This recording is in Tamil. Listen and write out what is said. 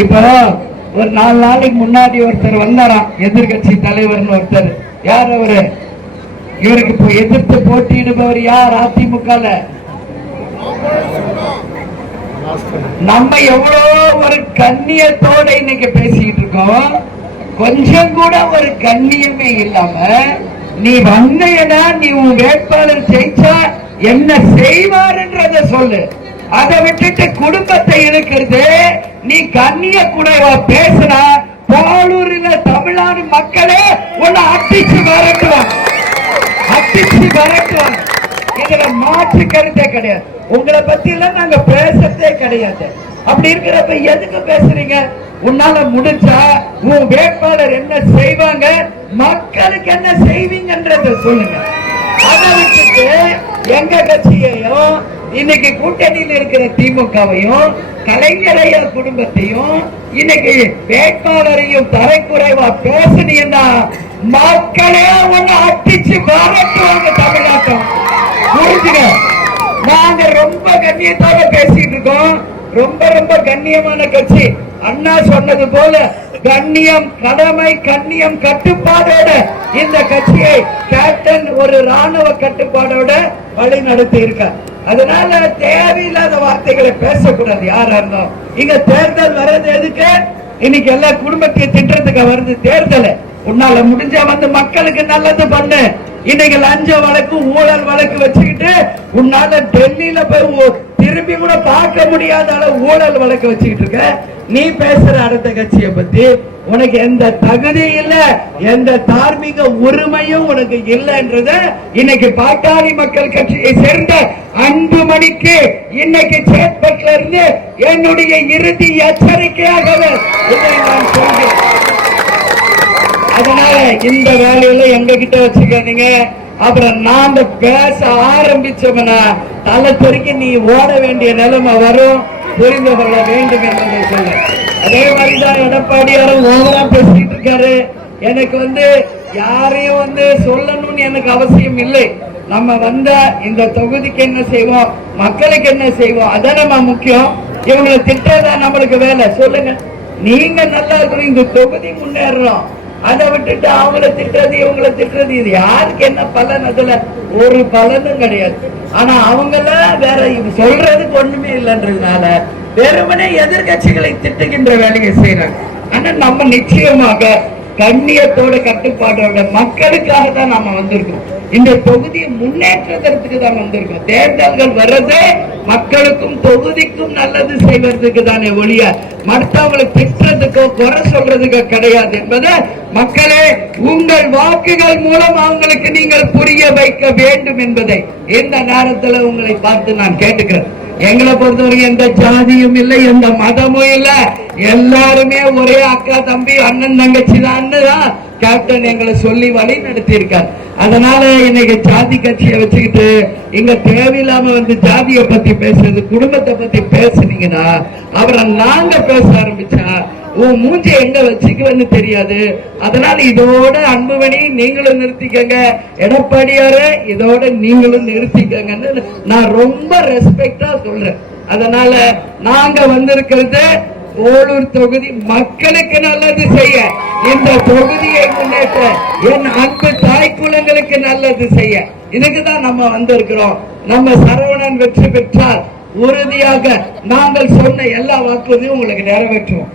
இப்போ ஒரு 4 நாளைக்கு முன்னாடி ஒருத்தர் வந்தாராம், எதிர்கட்சி தலைவர்னு ஒருத்தர். யார் அவரு? இவருக்கு இப்போ எதிர்த்து போட்டியிடுபவர் யார்? அதிமுக. நம்ம எவ்வளவு ஒரு கண்ணியத்தோட இன்னைக்கு பேசிக்கிட்டு இருக்கோம். கொஞ்சம் கூட ஒரு கண்ணியமே இல்லாம நீ வந்தேனா, நீ உன் வேட்பாளர் ஜெயிச்சா என்ன செய்வார்ன்றத சொல்லு. அதை விட்டுட்டு குடும்பத்தை இழுக்கிறது. நீ கண்ணிய கூட பேசுனா பாலூர்ல தமிழ்நாடு மக்களே உன்னை அடிச்சு வரட்டுவாங்க, அடிச்சு வரட்டுவாங்க. இதுல மாற்று கருத்தே கிடையாது. உங்களை பத்தி எல்லாம் நாங்க பேசத்தே கிடையாது. அப்படி இருக்கிறப்ப எதுக்கு பேசுறீங்க? உன்னால முடிஞ்சா உன் வேட்பாளர் என்ன செய்வாங்க, மக்களுக்கு என்ன செய்வீங்கன்றத சொல்லுங்க. அதை விட்டுட்டு எங்க கட்சியையும் இன்னைக்கு கூட்டணியில் இருக்கிற திமுகவையும் கலைஞரைய குடும்பத்தையும் இன்னைக்கு வேட்பாளரையும் தரைக்குறைவா பேசுனீங்கன்னா மக்களே ஒண்ணு அடிச்சு வரட்டுவாங்க. தமிழ்நாட்டம் புரிஞ்சுங்க. நாங்க ரொம்ப கண்ணியத்தோட பேசிட்டு இருக்கோம். ரொம்ப ரொம்ப கண்ணியமான கட்சி. அண்ணா சொன்னது போல கண்ணியம் கடமை, கண்ணியம் கட்டுப்பாடோட இந்த கட்சியை கேப்டன் ஒரு ராணுவ கட்டுப்பாடோட வழி நடத்தி இருக்க. அதனால தேவையில்லாத வார்த்தைகளை பேசக்கூடாது. யாரா இருந்தோம் இங்க தேர்தல் வர்றது எதுக்கு? இன்னைக்கு எல்லா குடும்பத்தையும் திட்டத்துக்கு வருது தேர்தல். உன்னால முடிஞ்ச வந்து மக்களுக்கு நல்லது பண்ணு. இன்னைக்கு லஞ்ச வழக்கு, ஊழல் வழக்கு வச்சுக்கிட்டு உன்னால டெல்லியில போய் திரும்பி கூட பார்க்க முடியாத அளவு ஊழல் வழக்கு வச்சுக்கிட்டு இருக்க. நீ பேசுற அடுத்த கட்சியை பத்தி உனக்கு எந்த தகுதி இல்ல, எந்த தார்மீக உரிமையும் உனக்கு இல்லைன்றத இன்னைக்கு பாட்டாளி மக்கள் கட்சியை சேர்ந்த அன்புமணிக்கு இன்னைக்கு சேத்பட்ல இருந்து என்னுடைய இறுதி எச்சரிக்கையாக இதை நான் சொல்கிறேன். அதனால இந்த வேலையில எங்க கிட்ட வச்சுக்காதீங்க. அப்புறம் நாம பேச ஆரம்பிச்சோம்னா தலை தெறிக்க நீ ஓட வேண்டிய நிலைமை வரும். புரிந்து கொள்ள வேண்டும் என்பதை சொல்ல. அதே மாதிரிதான் எடப்பாடியாரும் ஓவரா பேசிட்டு இருக்காரு. எனக்கு யாரையும் சொல்லணும்னு எனக்கு அவசியம் இல்லை. நம்ம வந்த இந்த தொகுதிக்கு என்ன செய்வோம், மக்களுக்கு என்ன செய்வோம், அதான் நம்ம முக்கியம். இவங்களை திட்டதான் நம்மளுக்கு வேலை. சொல்லுங்க, நீங்க நல்லா இருக்கணும், இந்த தொகுதி முன்னேறணும். அதை விட்டுட்டு அவங்கள திட்டுறது இவங்களை திட்டுறது, இது யாருக்கு என்ன பலன்? அதுல ஒரு பலனும் கிடையாது. ஆனா அவங்க எல்லாம் வேற சொல்றதுக்கு ஒண்ணுமே இல்லைன்றதுனால வெறுமனே எதிர்கட்சிகளை திட்டுகின்ற வேலையை செய்யறாங்க. ஆனா நம்ம நிச்சயமாக கண்ணியத்தோட கட்டுப்பாட்டோட மக்களுக்காக தான் நாம வந்திருக்கோம். இந்த தொகுதியை முன்னேற்றத்திற்கு தான் வந்திருக்கோம். தேர்தல்கள் வர்றது மக்களுக்கும் தொகுதிக்கும் நல்லது செய்வதற்கு தானே ஒழிய மற்றவங்களை திட்டுறதுக்கோ குறை சொல்றதுக்கோ கிடையாது என்பதை மக்களே உங்கள் வாக்குகள் மூலம் அவங்களுக்கு நீங்கள் புரிய வைக்க வேண்டும் என்பதை இந்த நேரத்தில் உங்களை பார்த்து நான் கேட்டுக்கிறேன். எங்களை பொறுத்தவரைக்கும் எந்த ஜாதியும் இல்லை, எந்த மதமும் இல்லை. எல்லாருமே ஒரே அக்கா தம்பி அண்ணன் தங்கச்சி தான் கேப்டன் எங்களை சொல்லி வழி நடத்தி இருக்கார். அதனால இன்னைக்கு ஜாதி கட்சியை வச்சுக்கிட்டு இங்க தேவையில்லாம ஜாதியை பத்தி பேசுறது, குடும்பத்தை பத்தி பேசுனீங்கன்னா அப்புறம் நாங்க பேச ஆரம்பிச்சா உன் மூஞ்சி எங்க வச்சுக்குன்னு தெரியாது. அதனால இதோட அன்புமணி நீங்களும் நிறுத்திக்கங்க, எடப்பாடியாரு இதோட நீங்களும் நிறுத்திக்கங்கன்னு நான் ரொம்ப ரெஸ்பெக்டா சொல்றேன். அதனால நாங்க வந்திருக்கிறது ஓலூர் தொகுதி மக்களுக்கு நல்லது செய்ய, இந்த தொகுதியை முன்னேற்ற, என் அன்பு தாய் குலங்களுக்கு நல்லது செய்ய, இதுக்குதான் நம்ம வந்திருக்கிறோம். நம்ம சரவணன் வெற்றி பெற்றால் உறுதியாக நாங்கள் சொன்ன எல்லா வாக்குறுதியும் உங்களுக்கு நிறைவேற்றுவோம்.